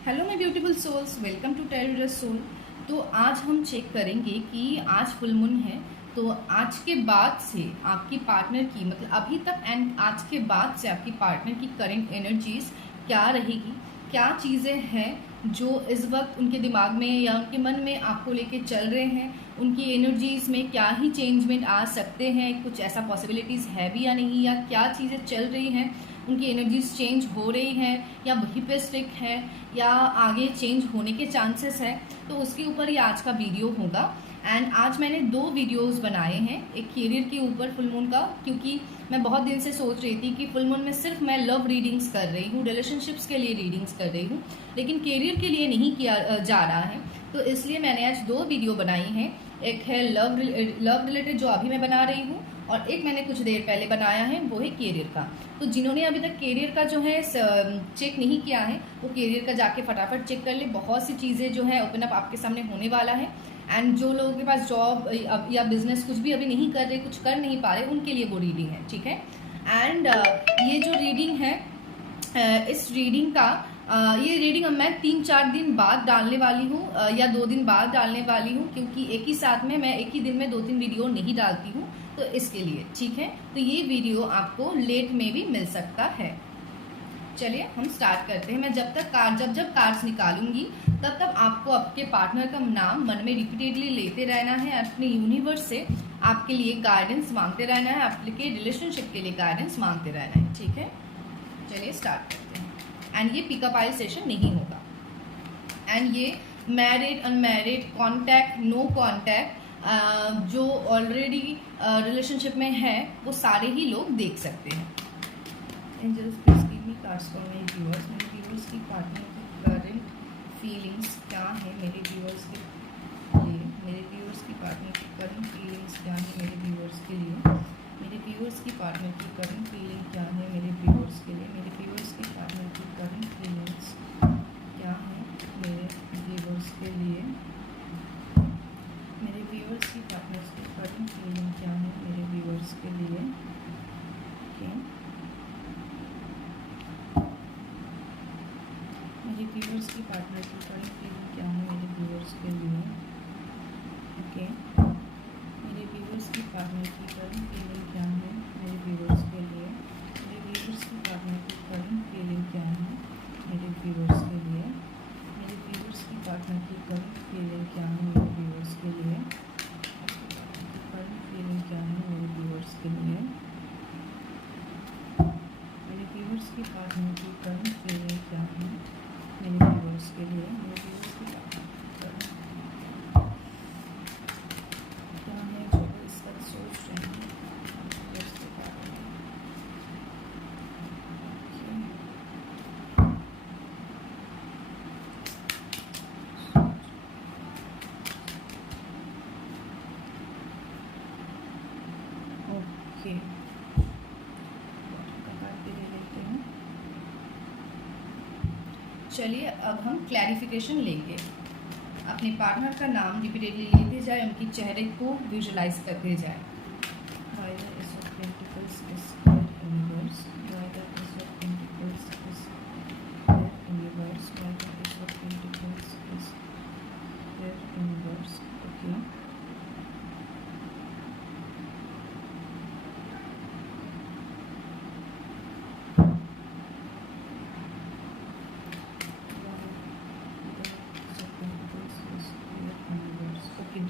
Hello my beautiful souls, welcome to terror soul. तो आज हम चेक करेंगे कि आज फुल मून है, तो आज के बाद से आपकी पार्टनर की मतलब अभी तक एंड आज के बाद से आपकी पार्टनर की करंट एनर्जीज क्या रहेगी, क्या चीज़ें हैं जो इस वक्त उनके दिमाग में या उनके मन में आपको लेके चल रहे हैं, उनकी एनर्जीज में क्या ही चेंजमेंट आ सकते हैं, कुछ ऐसा पॉसिबिलिटीज़ है भी या नहीं, या क्या चीज़ें चल रही हैं, उनकी एनर्जीज चेंज हो रही हैं या वहीं पे स्टिक है या आगे चेंज होने के चांसेस है। तो उसके ऊपर ही आज का वीडियो होगा। एंड आज मैंने 2 वीडियोस बनाए हैं, एक कैरियर के ऊपर फुल मून का, क्योंकि मैं बहुत दिन से सोच रही थी कि फुल मून में सिर्फ मैं लव रीडिंग्स कर रही हूँ, रिलेशनशिप्स के लिए रीडिंग्स कर रही हूँ, लेकिन कैरियर के लिए नहीं किया जा रहा है। तो इसलिए मैंने आज 2 वीडियो बनाई हैं। एक है लव रिलेटेड जो अभी मैं बना रही हूँ, और एक मैंने कुछ देर पहले बनाया है वो है कैरियर का। तो जिन्होंने अभी तक कैरियर का जो है चेक नहीं किया है वो कैरियर का जाके फटाफट चेक कर ले। बहुत सी चीज़ें जो है ओपन अप आपके सामने होने वाला है। एंड जो लोगों के पास जॉब या बिजनेस कुछ भी अभी नहीं कर रहे, कुछ कर नहीं पा रहे, उनके लिए वो रीडिंग है, ठीक है। एंड ये जो रीडिंग है, इस रीडिंग का ये रीडिंग अब मैं 3-4 दिन बाद डालने वाली हूँ या 2 दिन बाद डालने वाली हूँ, क्योंकि एक ही साथ में मैं एक ही दिन में 2-3 वीडियो नहीं डालती हूँ, तो इसके लिए, ठीक है। तो ये वीडियो आपको लेट में भी मिल सकता है। चलिए हम स्टार्ट करते हैं। मैं जब कार्ड्स निकालूंगी तब तक आपको आपके पार्टनर का नाम मन में रिपीटेडली लेते रहना है, अपने यूनिवर्स से आपके लिए गाइडेंस मांगते रहना है, आपके रिलेशनशिप के लिए गाइडेंस मांगते रहना है, ठीक है। चलिए स्टार्ट करते हैं। एंड ये पिकअप आइल सेशन नहीं होगा। एंड ये married, unmarried, contact, no contact, जो ऑलरेडी रिलेशनशिप में है वो सारे ही लोग देख सकते हैं। Angels please give me cards for मेरे व्यूअर्स की पार्टनर की करंट फीलिंग्स क्या है मेरे व्यूअर्स के लिए, मेरे व्यूअर्स की पार्टनर की करंट फीलिंग्स क्या है मेरे व्यूअर्स के लिए, मेरे व्यूअर्स की पार्टनर की करंट फीलिंग क्या है मेरे व्यूअर्स के लिए, मेरे व्यूअर्स की पार्टनर की करंट फीलिंग्स क्या है मेरे व्यूअर्स के लिए, मेरे व्यूअर्स की पार्टनर्स की करंट फीलिंग क्या है मेरे व्यूअर्स के लिए, ओके। मेरे व्यूअर्स की पार्टनर की करंट फीलिंग क्या है मेरे व्यूअर्स के लिए, ओके। मेरे व्यूअर्स की पार्टनर की करंट फीलिंग क्या है मेरे व्यूअर्स के लिए, मेरे व्यूअर्स की पार्टनर की करंट फीलिंग क्या है मेरे व्यूअर्स के लिए, मेरे व्यूअर्स की पार्टनर की करंट फीलिंग क्या है मेरे व्यूअर्स के लिए, करंट फीलिंग क्या है मेरे व्यूअर्स के लिए, मेरे व्यूअर्स की पार्टनर की करंट फीलिंग क्या है मेरे व्यूअर्स के लिए, मेरे व्यूअर्स की पार्टनर क्या है जो इस वक्त सोच रहे हैं। ओके, चलिए अब हम क्लैरिफिकेशन लेंगे। अपने पार्टनर का नाम रिपीटेडली लेते जाए, उनकी चेहरे को विजुलाइज करते जाए। Why the Ace of Pentacles is their universe? Why the Ace of Pentacles is their universe? Why the Ace of Pentacles is their universe? Okay.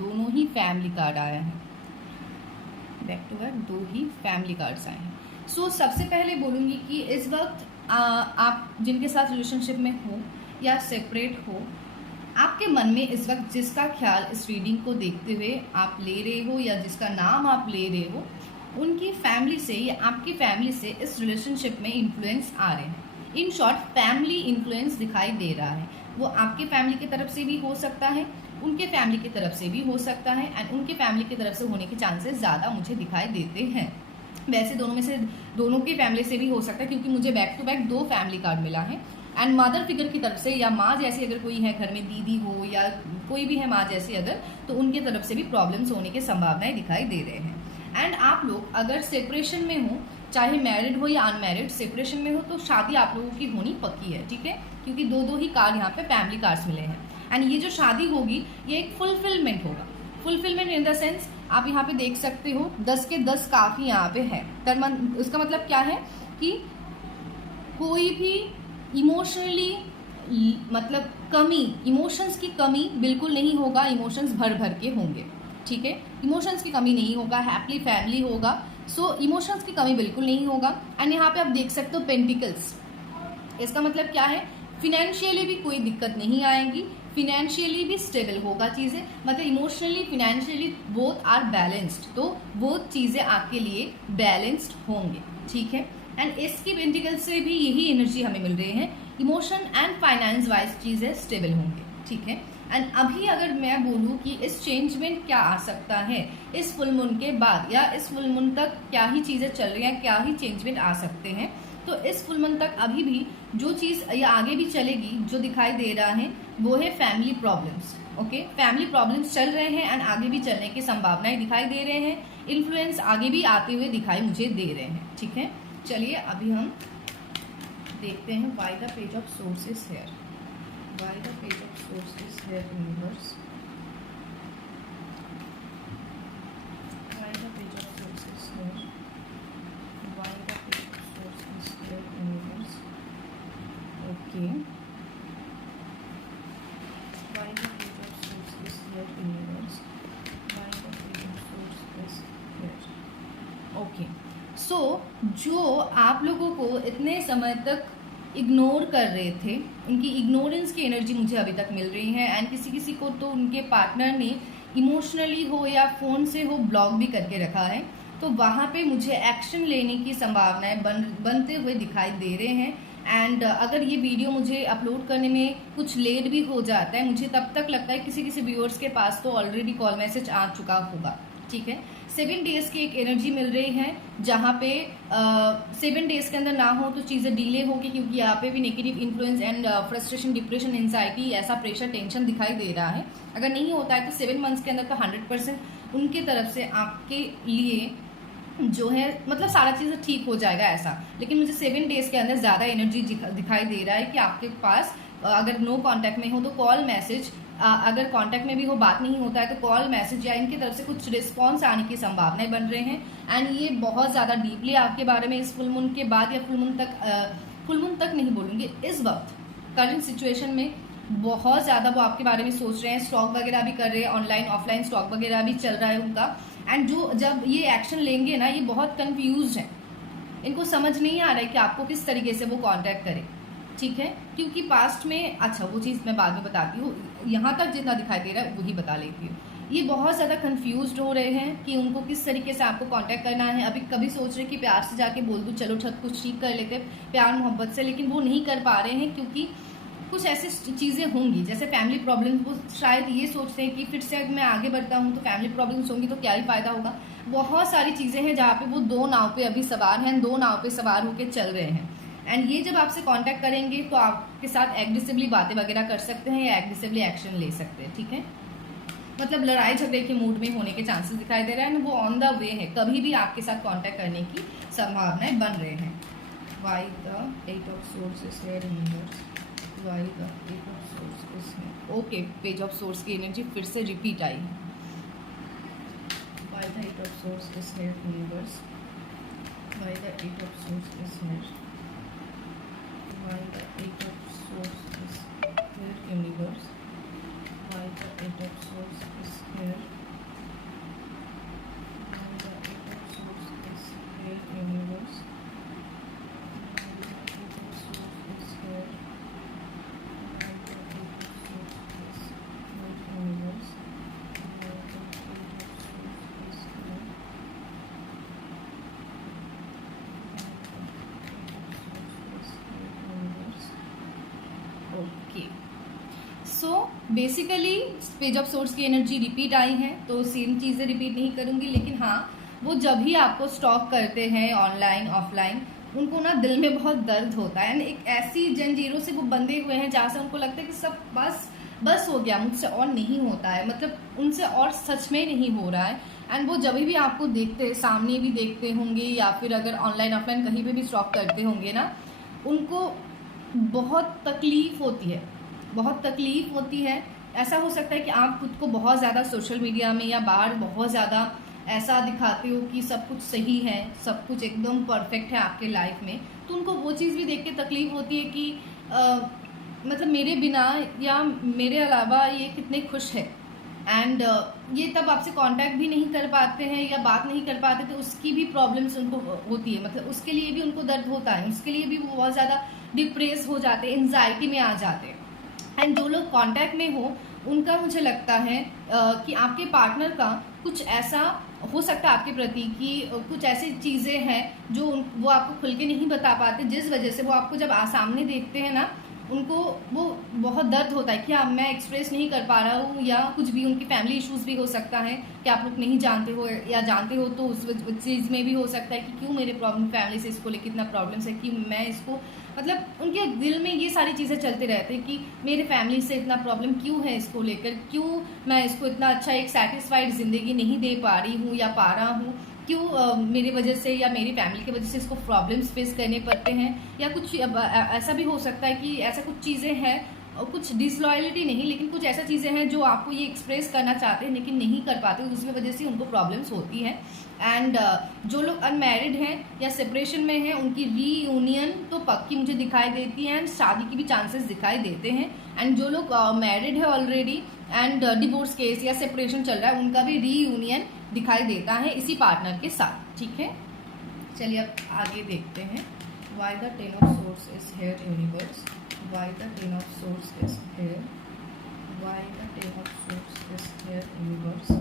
दोनों ही फैमिली कार्ड आया है, बैक टू बैक 2 ही family cards आए हैं। सो सबसे पहले बोलूँगी कि इस वक्त आप जिनके साथ रिलेशनशिप में हो या सेपरेट हो, आपके मन में इस वक्त जिसका ख्याल इस रीडिंग को देखते हुए आप ले रहे हो या जिसका नाम आप ले रहे हो, उनकी फैमिली से या आपकी फैमिली से इस रिलेशनशिप में इन्फ्लुएंस आ रहे हैं। इन शॉर्ट फैमिली इन्फ्लुएंस दिखाई दे रहा है। वो आपके फैमिली की तरफ से भी हो सकता है, उनके फैमिली की तरफ से भी हो सकता है, एंड उनके फैमिली की तरफ से होने के चांसेस ज़्यादा मुझे दिखाई देते हैं। वैसे दोनों में से दोनों की फैमिली से भी हो सकता है, क्योंकि मुझे back to back 2 family card मिला है। एंड मदर फिगर की तरफ से या माँ जैसी अगर कोई है घर में, दीदी हो या कोई भी है माँ जैसी अगर, तो उनकी तरफ से भी प्रॉब्लम्स होने की संभावनाएं दिखाई दे रहे हैं। एंड आप लोग अगर सेपरेशन में हो चाहे मैरिड हो या अनमैरिड, सेपरेशन में हो, तो शादी आप लोगों की होनी पक्की है, ठीक है, क्योंकि दो दो ही कार्ड यहाँ पे फैमिली कार्ड्स मिले हैं। एंड ये जो शादी होगी ये एक फुलफिलमेंट होगा। फुलफिलमेंट इन द सेंस आप यहाँ पे देख सकते हो 10 के 10 काफी यहाँ पे है। उसका मतलब क्या है कि कोई भी इमोशनली मतलब कमी, इमोशंस की कमी बिल्कुल नहीं होगा, इमोशंस भर भर के होंगे, ठीक है, इमोशंस की कमी नहीं होगा, हैप्पी फैमिली होगा, सो इमोशंस की कमी बिल्कुल नहीं होगा। एंड यहाँ पे आप देख सकते हो पेंटिकल्स, इसका मतलब क्या है, फिनेंशियली भी कोई दिक्कत नहीं आएगी, फिनेंशियली भी स्टेबल होगा चीज़ें, मतलब emotionally financially both are balanced, तो वो चीज़ें आपके लिए बैलेंस्ड होंगे, ठीक है। एंड इसकी पेंटिकल से भी यही एनर्जी हमें मिल रही है, इमोशन एंड फाइनेंस वाइज चीज़ें स्टेबल होंगे, ठीक है। एंड अभी अगर मैं बोलूँ कि इस चेंज में क्या आ सकता है इस फुल मून के बाद या इस फुल मून तक क्या ही चीज़ें चल रही हैं, क्या ही चेंजमेंट आ सकते हैं, तो इस फुल मून तक अभी भी जो चीज़ या आगे भी चलेगी जो दिखाई दे रहा है वो है family problems. Okay, family problems चल रहे हैं एंड आगे भी चलने की संभावनाएं दिखाई दे रहे हैं, इन्फ्लुएंस आगे भी आते हुए दिखाई मुझे दे रहे हैं, ठीक है। चलिए अभी हम देखते हैं why the page of swords is here, why the page of swords is here universe, why the page of swords is here, why the page of swords is here universe. Okay, why the page of swords is here universe, why the page of swords is here. Okay, so जो आप लोगों को इतने समय तक ignore कर रहे थे, उनकी इग्नोरेंस की एनर्जी मुझे अभी तक मिल रही है। एंड किसी किसी को तो उनके पार्टनर ने इमोशनली हो या फ़ोन से हो ब्लॉक भी करके रखा है, तो वहाँ पे मुझे एक्शन लेने की संभावनाएं बनते हुए दिखाई दे रहे हैं। एंड अगर ये वीडियो मुझे अपलोड करने में कुछ लेट भी हो जाता है, मुझे तब तक लगता है किसी किसी व्यूअर्स के पास तो ऑलरेडी कॉल मैसेज आ चुका होगा, ठीक है। 7 डेज की एक एनर्जी मिल रही है जहाँ पे 7 डेज के अंदर ना हो तो चीज़ें डिले होगी, क्योंकि यहाँ पे भी negative influence and frustration, depression, anxiety, ऐसा प्रेशर, टेंशन दिखाई दे रहा है। अगर नहीं होता है तो 7 मंथ्स के अंदर तो 100% उनके तरफ से आपके लिए जो है मतलब सारा चीज़ ठीक हो जाएगा ऐसा। लेकिन मुझे 7 डेज के अंदर ज़्यादा एनर्जी दिखाई दे रहा है कि आपके पास अगर नो कांटेक्ट में हो तो कॉल मैसेज, अगर कांटेक्ट में भी हो बात नहीं होता है तो कॉल मैसेज या इनकी तरफ से कुछ रिस्पॉन्स आने की संभावनाएं बन रहे हैं। एंड ये बहुत ज़्यादा डीपली आपके बारे में इस फुल मून के बाद या फुल मून तक नहीं बोलूँगी, इस वक्त करंट सिचुएशन में बहुत ज़्यादा वो आपके बारे में सोच रहे हैं। स्टॉक वगैरह भी कर रहे हैं, ऑनलाइन ऑफलाइन स्टॉक वगैरह भी चल रहा है उनका। एंड जो जब ये एक्शन लेंगे ना, ये बहुत कंफ्यूज हैं, इनको समझ नहीं आ रहा है कि आपको किस तरीके से वो कांटेक्ट करें, ठीक है। क्योंकि पास्ट में, अच्छा वो चीज़ मैं बाद में बताती हूँ, यहाँ तक जितना दिखाई दे रहा है वही बता लेती हूँ। ये बहुत ज़्यादा कंफ्यूज्ड हो रहे हैं कि उनको किस तरीके से आपको कांटेक्ट करना है। अभी कभी सोच रहे कि प्यार से जाके बोल दूँ, चलो छत कुछ ठीक कर लेते प्यार मोहब्बत से, लेकिन वो नहीं कर पा रहे हैं क्योंकि कुछ ऐसी चीज़ें होंगी जैसे फैमिली प्रॉब्लम। वो शायद ये सोचते हैं कि फिर से अगर मैं आगे बढ़ता हूँ तो फैमिली प्रॉब्लम्स होंगी तो क्या ही फ़ायदा होगा। बहुत सारी चीज़ें हैं जहाँ पे वो दो नाव पे अभी सवार हैं, दो नाव पे सवार होकर चल रहे हैं। एंड ये जब आपसे कांटेक्ट करेंगे तो आपके साथ एग्रेसिवली बातें वगैरह कर सकते हैं या एग्रेसिवली एक्शन ले सकते हैं, ठीक है। मतलब लड़ाई झगड़े के मूड में होने के चांसेस दिखाई दे रहे हैं। वो ऑन द वे है, कभी भी आपके साथ कांटेक्ट करने की संभावनाएं बन रहे हैं। Why the 8 of Swords is here in universe? Why the 8 of Swords is here? Okay, page of source की एनर्जी फिर से रिपीट आई है। Why the 8 of Swords is here in universe? Why the 8 of Swords is here? Why the 8 of Swords is here in universe? Why the 8 of Swords is here? Why the 8 of Swords is here in universe? Okay, so basically page of source की energy repeat I है तो same चीज़ें repeat नहीं करूँगी, लेकिन हाँ वो जब भी आपको स्टॉक करते हैं ऑनलाइन ऑफलाइन, उनको ना दिल में बहुत दर्द होता है। एक ऐसी जंजीरों से वो बंधे हुए हैं जहाँ से उनको लगता है कि सब बस बस हो गया, मुझसे और नहीं होता है, मतलब उनसे और सच में नहीं हो रहा है। एंड वो जब भी आपको देखते हैं, सामने भी देखते होंगे या फिर अगर ऑनलाइन ऑफलाइन कहीं पे भी स्टॉक करते होंगे ना, उनको बहुत तकलीफ होती है, बहुत तकलीफ होती है। ऐसा हो सकता है कि आप खुद को बहुत ज़्यादा सोशल मीडिया में या बाहर बहुत ज़्यादा ऐसा दिखाते हो कि सब कुछ सही है, सब कुछ एकदम परफेक्ट है आपके लाइफ में, तो उनको वो चीज़ भी देख के तकलीफ होती है कि मतलब मेरे बिना या मेरे अलावा ये कितने खुश है। एंड ये तब आपसे कांटेक्ट भी नहीं कर पाते हैं या बात नहीं कर पाते, तो उसकी भी प्रॉब्लम्स उनको होती है, मतलब उसके लिए भी उनको दर्द होता है, उसके लिए भी वो बहुत ज़्यादा डिप्रेस हो जाते हैं, एंजाइटी में आ जाते हैं। एंड जो लोग कांटेक्ट में हो उनका मुझे लगता है कि आपके पार्टनर का कुछ ऐसा हो सकता है आपके प्रति कि कुछ ऐसी चीज़ें हैं जो वो आपको खुल के नहीं बता पाते, जिस वजह से वो आपको जब सामने देखते हैं ना, उनको वो बहुत दर्द होता है कि हाँ मैं एक्सप्रेस नहीं कर पा रहा हूँ, या कुछ भी उनकी फैमिली इश्यूज भी हो सकता है कि आप लोग नहीं जानते हो, या जानते हो तो उस चीज़ में भी हो सकता है कि क्यों मेरे प्रॉब्लम फैमिली से इसको लेकर इतना प्रॉब्लम्स है कि मैं इसको, मतलब उनके दिल में ये सारी चीज़ें चलते रहते हैं कि मेरे फैमिली से इतना प्रॉब्लम क्यों है इसको लेकर, क्यों मैं इसको इतना अच्छा एक सेटिस्फाइड ज़िंदगी नहीं दे पा रही हूँ या पा रहा हूँ, क्यों मेरी वजह से या मेरी फैमिली की वजह से इसको प्रॉब्लम्स फेस करने पड़ते हैं, या कुछ ऐसा भी हो सकता है कि ऐसा कुछ चीज़ें हैं, कुछ डिसलॉयलिटी नहीं लेकिन कुछ ऐसा चीज़ें हैं जो आपको ये एक्सप्रेस करना चाहते हैं लेकिन नहीं कर पाते, उसकी वजह से उनको प्रॉब्लम्स होती है। एंड जो लोग अनमैरिड हैं या सेपरेशन में हैं उनकी रीयूनियन तो पक्की मुझे दिखाई देती है, एंड शादी की भी चांसेस दिखाई देते हैं। एंड जो लोग मैरिड है ऑलरेडी एंड डिवोर्स केस या सेपरेशन चल रहा है, उनका भी रीयूनियन दिखाई देता है इसी पार्टनर के साथ। ठीक है, चलिए अब आगे देखते हैं। Why the ten of swords is here universe, why the ten of swords is here, why the ten of swords is here universe,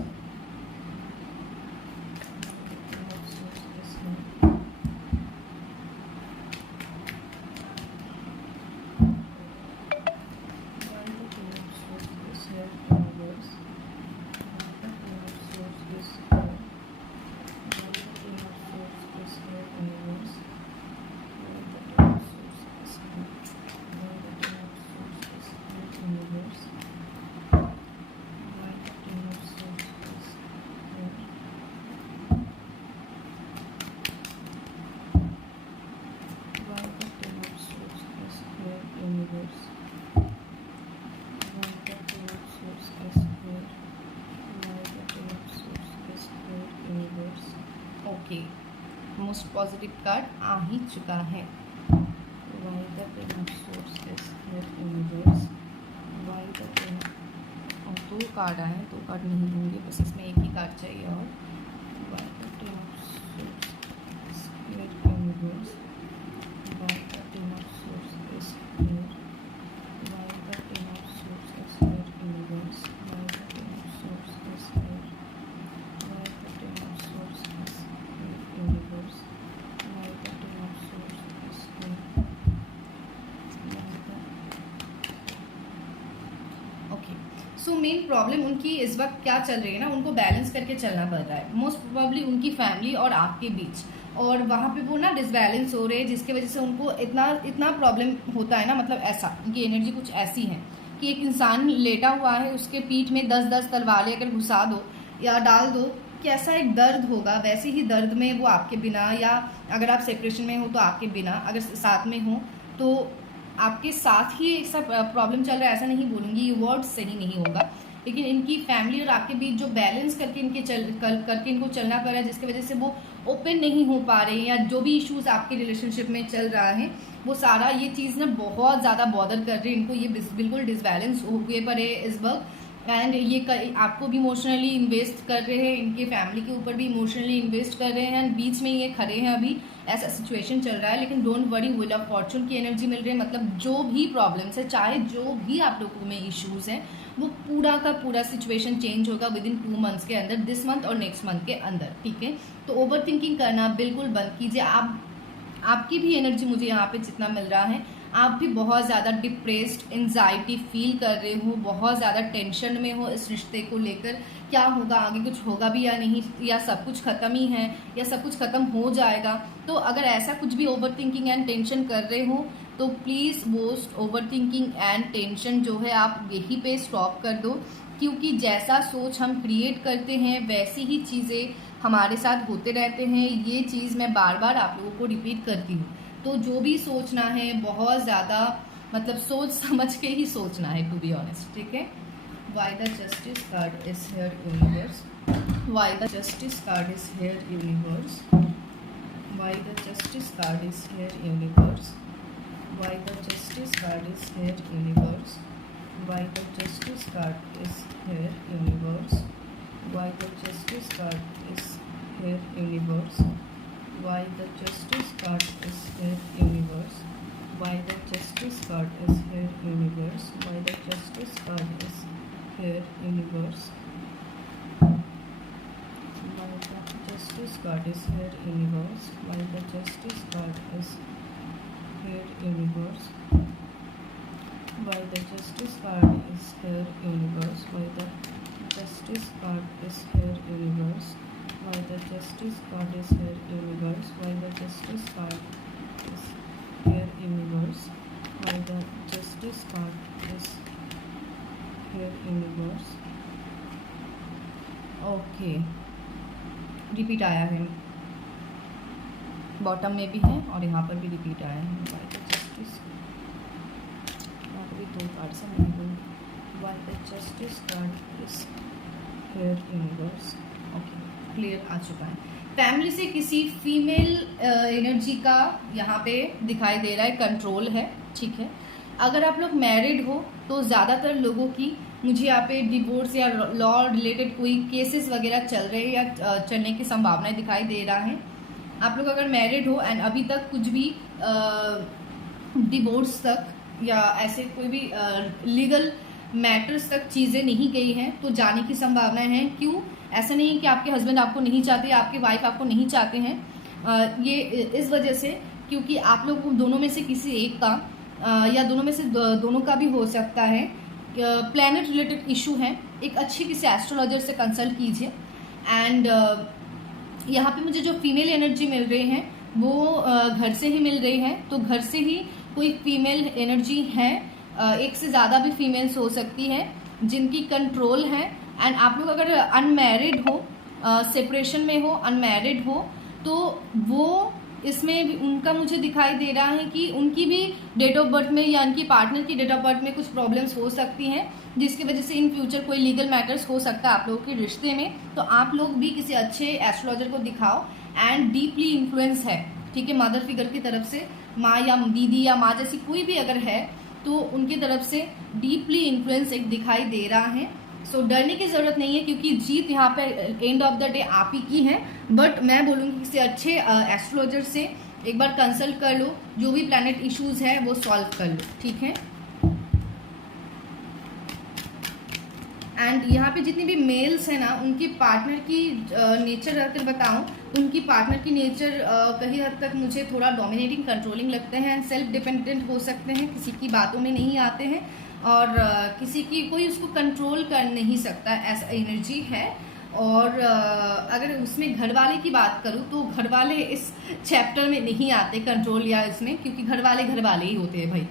most positive card आ ही चुका है। Why the ten of swords is here universe, why the ten of, दो card आए, दो card नहीं होंगे, बस इसमें एक ही कार्ड चाहिए। और Y the ten of swords is here universe, why the ten of swords is here, Y the ten of swords is here universe, why the ten of swords is here, Y the ten of swords is here universe, why the ten of swords is here, okay. So main problem उनकी इस वक्त क्या चल रही है ना, उनको balance करके चलना पड़ रहा है, मोस्ट प्रोबेबली उनकी फैमिली और आपके बीच, और वहाँ पे वो ना डिसबैलेंस हो रहे हैं जिसकी वजह से उनको इतना प्रॉब्लम होता है ना, मतलब ऐसा उनकी एनर्जी कुछ ऐसी है कि एक इंसान लेटा हुआ है, उसके पीठ में 10-10 तलवारें अगर घुसा दो या डाल दो, कैसा एक दर्द होगा, वैसे ही दर्द में वो आपके बिना, या अगर आप सेपरेशन में हो तो आपके बिना, अगर साथ में हो तो आपके साथ ही एक सब प्रॉब्लम चल रहा है, ऐसा नहीं बोलूँगी, ये वर्ड सही नहीं होगा, लेकिन इनकी फैमिली और आपके बीच जो बैलेंस करके करके इनको चलना पड़ रहा है, जिसकी वजह से वो ओपन नहीं हो पा रहे हैं, या जो भी इश्यूज आपके रिलेशनशिप में चल रहा है वो सारा ये चीज़ ना बहुत ज़्यादा बॉदर कर रही है इनको, ये बिल्कुल डिसबैलेंस हो गए पड़े इस वक्त। एंड ये आपको भी इमोशनली इन्वेस्ट कर रहे हैं, इनके फैमिली के ऊपर भी इमोशनली इन्वेस्ट कर रहे हैं, बीच में ये खड़े हैं, अभी ऐसा सिचुएशन चल रहा है। लेकिन don't worry, wheel of Fortune की एनर्जी मिल रही है, मतलब जो भी प्रॉब्लम्स है, चाहे जो भी आप लोगों में इश्यूज हैं, वो पूरा का पूरा सिचुएशन चेंज होगा विद इन 2 मंथ्स के अंदर, दिस मंथ और नेक्स्ट मंथ के अंदर। ठीक है, तो ओवर थिंकिंग करना बिल्कुल बंद कीजिए। आपकी भी एनर्जी मुझे यहाँ पे जितना मिल रहा है, आप भी बहुत ज़्यादा डिप्रेस्ड, एंजाइटी फील कर रहे हो, बहुत ज़्यादा टेंशन में हो इस रिश्ते को लेकर, क्या होगा आगे, कुछ होगा भी या नहीं, या सब कुछ ख़त्म ही है, या सब कुछ ख़त्म हो जाएगा। तो अगर ऐसा कुछ भी ओवर थिंकिंग एंड टेंशन कर रहे हो तो प्लीज़ वो ओवर थिंकिंग एंड टेंशन जो है आप यहीं पे स्टॉप कर दो, क्योंकि जैसा सोच हम क्रिएट करते हैं वैसी ही चीज़ें हमारे साथ होते रहते हैं। ये चीज़ मैं बार बार आप लोगों को रिपीट करती हूँ। तो जो भी सोचना है बहुत ज़्यादा मतलब सोच समझ के ही सोचना है, टू बी ऑनेस्ट, ठीक है। Why the justice card is here universe, why the justice card is here universe, why the justice card is here universe, why the justice card is here universe, why the justice card is here universe, why the justice card is here universe, why the justice card is here universe, why the justice card is here universe, why the justice card is here universe, why the justice card is here universe, why the justice card is here universe, why the justice card is here universe, why the justice card is here universe, why the justice card is here universe, why the justice card is here universe, why the justice card is here universe। Okay, repeat आया है, bottom में भी है और यहाँ पर भी repeat आया है। वाई द जस्टिस, यहाँ पर भी दो कार्ड से मैं बोलूँगी, why the justice card is here universe. Okay, clear आ चुका है। फैमिली से किसी फीमेल एनर्जी का यहाँ पे दिखाई दे रहा है, कंट्रोल है, ठीक है। अगर आप लोग मैरिड हो तो ज़्यादातर लोगों की मुझे यहाँ पे डिवोर्स या लॉ रिलेटेड कोई केसेस वगैरह चल रहे हैं या चलने की संभावनाएं दिखाई दे रहा है। आप लोग अगर मैरिड हो एंड अभी तक कुछ भी डिवोर्स तक या ऐसे कोई भी लीगल मैटर्स तक चीज़ें नहीं गई हैं तो जाने की संभावना है। क्यों? ऐसा नहीं है कि आपके हस्बैंड आपको नहीं चाहते, आपके वाइफ आपको नहीं चाहते हैं। ये इस वजह से क्योंकि आप लोग दोनों में से किसी एक का या दोनों में से दोनों का भी हो सकता है, प्लैनेट रिलेटेड इशू है। एक अच्छी किसी एस्ट्रोलॉजर से कंसल्ट कीजिए। एंड यहाँ पे मुझे जो फीमेल एनर्जी मिल रही है वो घर से ही मिल रही है, तो घर से ही कोई फीमेल एनर्जी है, एक से ज़्यादा भी फीमेल्स हो सकती है जिनकी कंट्रोल है। एंड आप लोग अगर अनमैरिड हो, सेपरेशन में हो, अनमैरिड हो, तो वो इसमें भी उनका मुझे दिखाई दे रहा है कि उनकी भी डेट ऑफ बर्थ में या उनकी पार्टनर की डेट ऑफ बर्थ में कुछ प्रॉब्लम्स हो सकती हैं, जिसकी वजह से इन फ्यूचर कोई लीगल मैटर्स हो सकता है आप लोगों के रिश्ते में। तो आप लोग भी किसी अच्छे एस्ट्रोलॉजर को दिखाओ। एंड डीपली इन्फ्लुएंस है, ठीक है, मदर फिगर की तरफ से, माँ या दीदी या माँ जैसी कोई भी अगर है तो उनकी तरफ से डीपली इन्फ्लुएंस एक दिखाई दे रहा है। सो डरने की ज़रूरत नहीं है क्योंकि जीत यहाँ पे एंड ऑफ द डे आप ही की है। बट मैं बोलूँगी किसी अच्छे एस्ट्रोलॉजर से एक बार कंसल्ट कर लो, जो भी प्लैनेट इश्यूज है वो सॉल्व कर लो, ठीक है। एंड यहाँ पे जितनी भी मेल्स हैं ना, उनकी पार्टनर की नेचर अगर बताऊँ, उनकी पार्टनर की नेचर कहीं हद तक मुझे थोड़ा डोमिनेटिंग, कंट्रोलिंग लगते हैं एंड सेल्फ डिपेंडेंट हो सकते हैं, किसी की बातों में नहीं आते हैं और किसी की कोई उसको कंट्रोल कर नहीं सकता, ऐसा एनर्जी है। और अगर उसमें घर वाले की बात करूँ तो घर वाले इस चैप्टर में नहीं आते कंट्रोल या इसमें, क्योंकि घर वाले ही होते हैं भाई,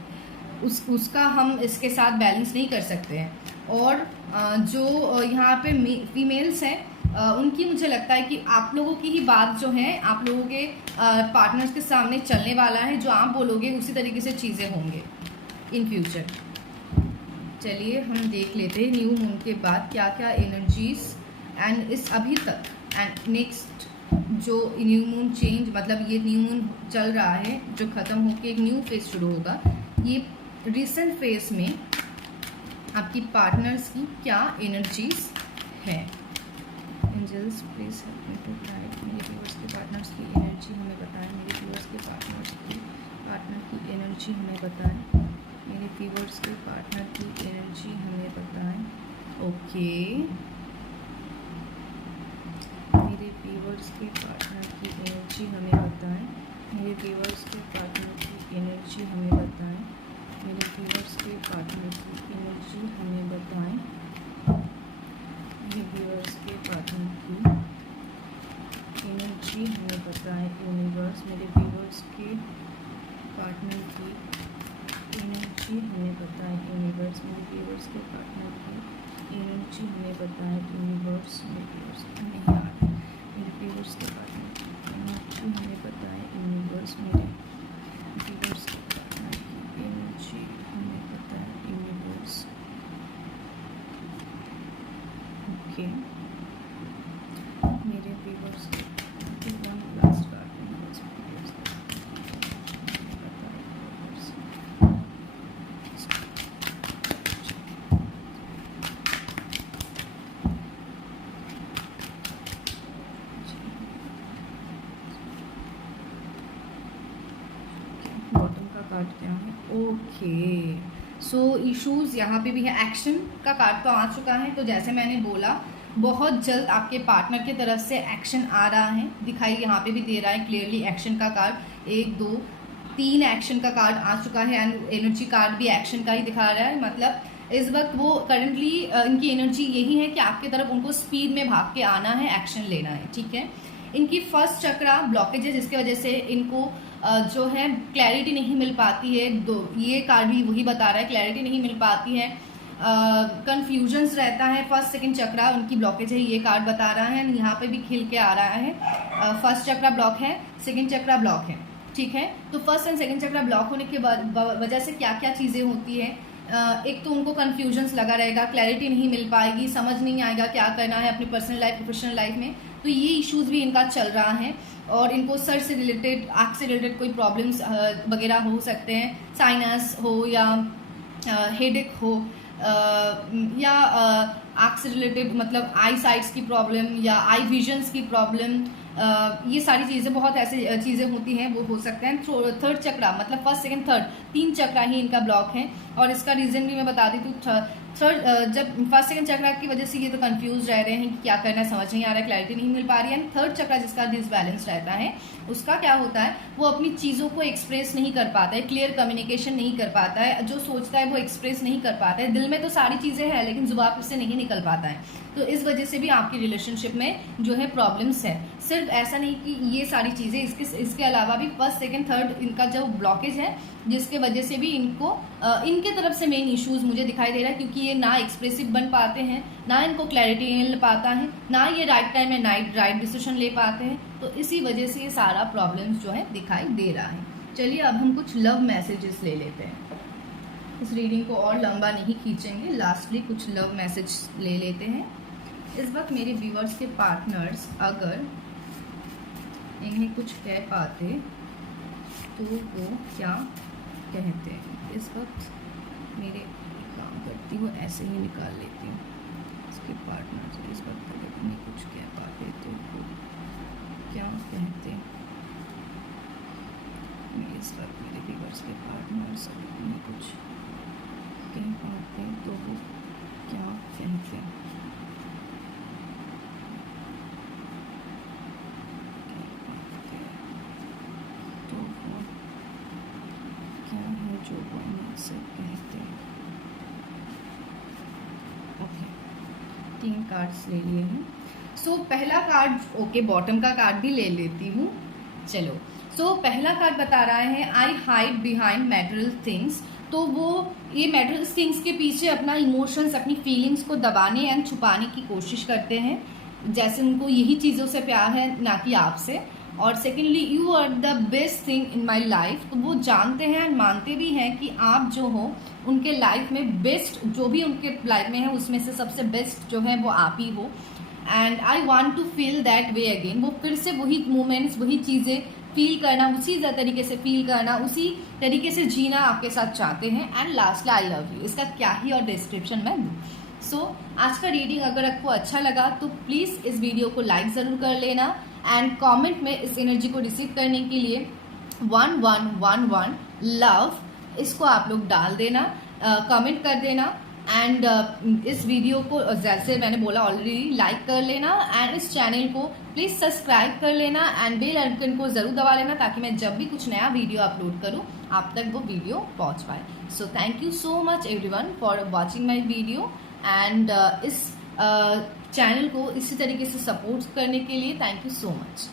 उसका हम इसके साथ बैलेंस नहीं कर सकते हैं। और जो यहाँ पे फीमेल्स हैं उनकी मुझे लगता है कि आप लोगों की ही बात जो है आप लोगों के पार्टनर्स के सामने चलने वाला है, जो आप बोलोगे उसी तरीके से चीज़ें होंगे इन फ्यूचर। चलिए हम देख लेते हैं न्यू मून के बाद क्या क्या एनर्जीज एंड इस अभी तक एंड नेक्स्ट जो न्यू मून चेंज, मतलब ये न्यू मून चल रहा है जो ख़त्म होकर एक न्यू फेज शुरू होगा, ये रिसेंट फेज में आपकी पार्टनर्स की क्या एनर्जीज है। Angels please help me to guide, मेरे व्यूअर्स के पार्टनर्स की एनर्जी हमें बताएं, मेरे व्यूअर्स के पार्टनर की एनर्जी हमें बताएं, मेरे व्यूअर्स के पार्टनर की एनर्जी हमें बताएं। ओके, मेरे व्यूअर्स के पार्टनर की एनर्जी हमें बताएं, मेरे व्यूअर्स के पार्टनर की एनर्जी हमें बताएं, मेरे व्यूअर्स के पार्टनर की एनर्जी हमें बताएं, मेरे व्यूअर्स के पार्टनर की एनर्जी हमें बताएं यूनिवर्स, मेरे व्यूअर्स के पार्टनर की के पार्टनर की एनर्जी हमें बताए यूनिवर्स में, नहीं आ रहा है। मेरे व्यूअर्स के पार्टनर की एनर्जी हमें बताए यूनिवर्स, मेरे व्यूअर्स के पार्टनर की एनर्जी हमें बताए यूनिवर्स। ओके, मेरे व्यूअर्स के one last card universe viewers bottom का कार्ड क्या है? ओके, सो इश्यूज यहाँ पे भी है। एक्शन का कार्ड तो आ चुका है, तो जैसे मैंने बोला बहुत जल्द आपके पार्टनर की तरफ से एक्शन आ रहा है, दिखाई यहाँ पे भी दे रहा है क्लियरली एक्शन का कार्ड। 1 2 3 एक्शन का कार्ड आ चुका है एंड एनर्जी कार्ड भी एक्शन का ही दिखा रहा है। मतलब इस वक्त वो करंटली इनकी एनर्जी यही है कि आपकी तरफ उनको स्पीड में भाग के आना है, एक्शन लेना है, ठीक है। इनकी फर्स्ट चक्रा ब्लॉकेज है जिसकी वजह से इनको जो है क्लैरिटी नहीं मिल पाती है। ये कार्ड भी वही बता रहा है, क्लैरिटी नहीं मिल पाती है, कंफ्यूजन्स रहता है। फर्स्ट सेकंड चक्रा उनकी ब्लॉकेज है, ये कार्ड बता रहा है। यहाँ पे भी खिल के आ रहा है, फर्स्ट चक्रा ब्लॉक है, सेकंड चक्रा ब्लॉक है, ठीक है। तो first and second chakra block होने के वजह से क्या क्या चीज़ें होती है, एक तो उनको कंफ्यूजन्स लगा रहेगा, क्लैरिटी नहीं मिल पाएगी, समझ नहीं आएगा क्या करना है अपनी पर्सनल लाइफ प्रोफेशनल लाइफ में। तो ये इश्यूज भी इनका चल रहा है और इनको सर से रिलेटेड, आँख से रिलेटेड कोई प्रॉब्लम्स वगैरह हो सकते हैं, साइनस हो या हेडेक हो या आँख से रिलेटेड मतलब आई साइट्स की प्रॉब्लम या आई विजन्स की प्रॉब्लम, ये सारी चीज़ें बहुत ऐसे चीज़ें होती हैं वो हो सकते हैं। थर्ड चक्रा मतलब फर्स्ट सेकंड थर्ड 3 चक्रा ही इनका ब्लॉक है और इसका रीज़न भी मैं बता दी थी। थर्ड जब फर्स्ट सेकंड चक्रा की वजह से ये तो कंफ्यूज रह रहे हैं कि क्या करना है, समझ नहीं आ रहा है, क्लैरिटी नहीं मिल पा रही है। थर्ड चक्रा जिसका डिसबैलेंस रहता है उसका क्या होता है, वो अपनी चीज़ों को एक्सप्रेस नहीं कर पाता है, क्लियर कम्युनिकेशन नहीं कर पाता है, जो सोचता है वो एक्सप्रेस नहीं कर पाता है। दिल में तो सारी चीज़ें हैं लेकिन जुबान से नहीं निकल पाता है। तो इस वजह से भी आपकी रिलेशनशिप में जो है प्रॉब्लम्स है। सिर्फ ऐसा नहीं कि ये सारी चीज़ें, इसके अलावा भी फर्स्ट सेकंड थर्ड इनका जो ब्लॉकेज है जिसके वजह से भी इनको इनके तरफ से मेन इश्यूज मुझे दिखाई दे रहा है, क्योंकि ये ना एक्सप्रेसिव बन पाते हैं, ना इनको क्लैरिटी मिल पाता है, ना ये राइट टाइम में राइट डिसीजन ले पाते हैं। तो इसी वजह से ये सारा प्रॉब्लम्स जो है दिखाई दे रहा है। चलिए अब हम कुछ लव मैसेजेस ले लेते हैं। इस रीडिंग को और लंबा नहीं खींचेंगे, लास्टली कुछ लव मैसेज ले लेते हैं। इस वक्त मेरे व्यूअर्स के पार्टनर्स अगर इन्हें कुछ कह पाते तो वो क्या कहते हैं? इस वक्त मेरे काम करती हूँ ऐसे ही निकाल लेती हूँ। इसके पार्टनर से इस वक्त अगर इन्हें कुछ कह पाते तो वो क्या कहते? इस वक्त मेरे व्यूअर्स के पार्टनर्स अगर इन्हें कुछ कह पाते तो वो क्या कहते? जो वो इनसे कहते हैं। ओके, 3 कार्ड्स ले लिए हैं। सो पहला कार्ड ओके, बॉटम का कार्ड भी ले लेती हूँ। चलो, सो पहला कार्ड बता रहा है आई हाइड बिहाइंड मैटेरियल थिंग्स। तो वो ये मैटेरियल थिंग्स के पीछे अपना इमोशंस, अपनी फीलिंग्स को दबाने एंड छुपाने की कोशिश करते हैं, जैसे उनको यही चीज़ों से प्यार है ना कि आपसे। और secondly you are the best thing in my life. तो वो जानते हैं और मानते भी हैं कि आप जो हो उनके लाइफ में बेस्ट, जो भी उनके लाइफ में है उसमें से सबसे बेस्ट जो है वो आप ही हो। And I want to feel that way again. वो फिर से वही मोमेंट्स, वही चीज़ें फील करना, उसी तरीके से फील करना, उसी तरीके से जीना आपके साथ चाहते हैं। And lastly I love you. इसका क्या ही और डिस्क्रिप्शन मैं दूँ। सो आज का रीडिंग अगर आपको अच्छा लगा तो प्लीज़ इस वीडियो को लाइक ज़रूर कर लेना एंड कमेंट में इस एनर्जी को रिसीव करने के लिए 1111 लव इसको आप लोग डाल देना, कमेंट कर देना। एंड इस वीडियो को जैसे मैंने बोला ऑलरेडी लाइक कर लेना एंड इस चैनल को प्लीज़ सब्सक्राइब कर लेना एंड बेल आइकन को ज़रूर दबा लेना ताकि मैं जब भी कुछ नया वीडियो अपलोड करूँ आप तक वो वीडियो पहुँच पाए। So thank you so much everyone for watching my video and इस चैनल को इसी तरीके से सपोर्ट करने के लिए थैंक यू सो मच।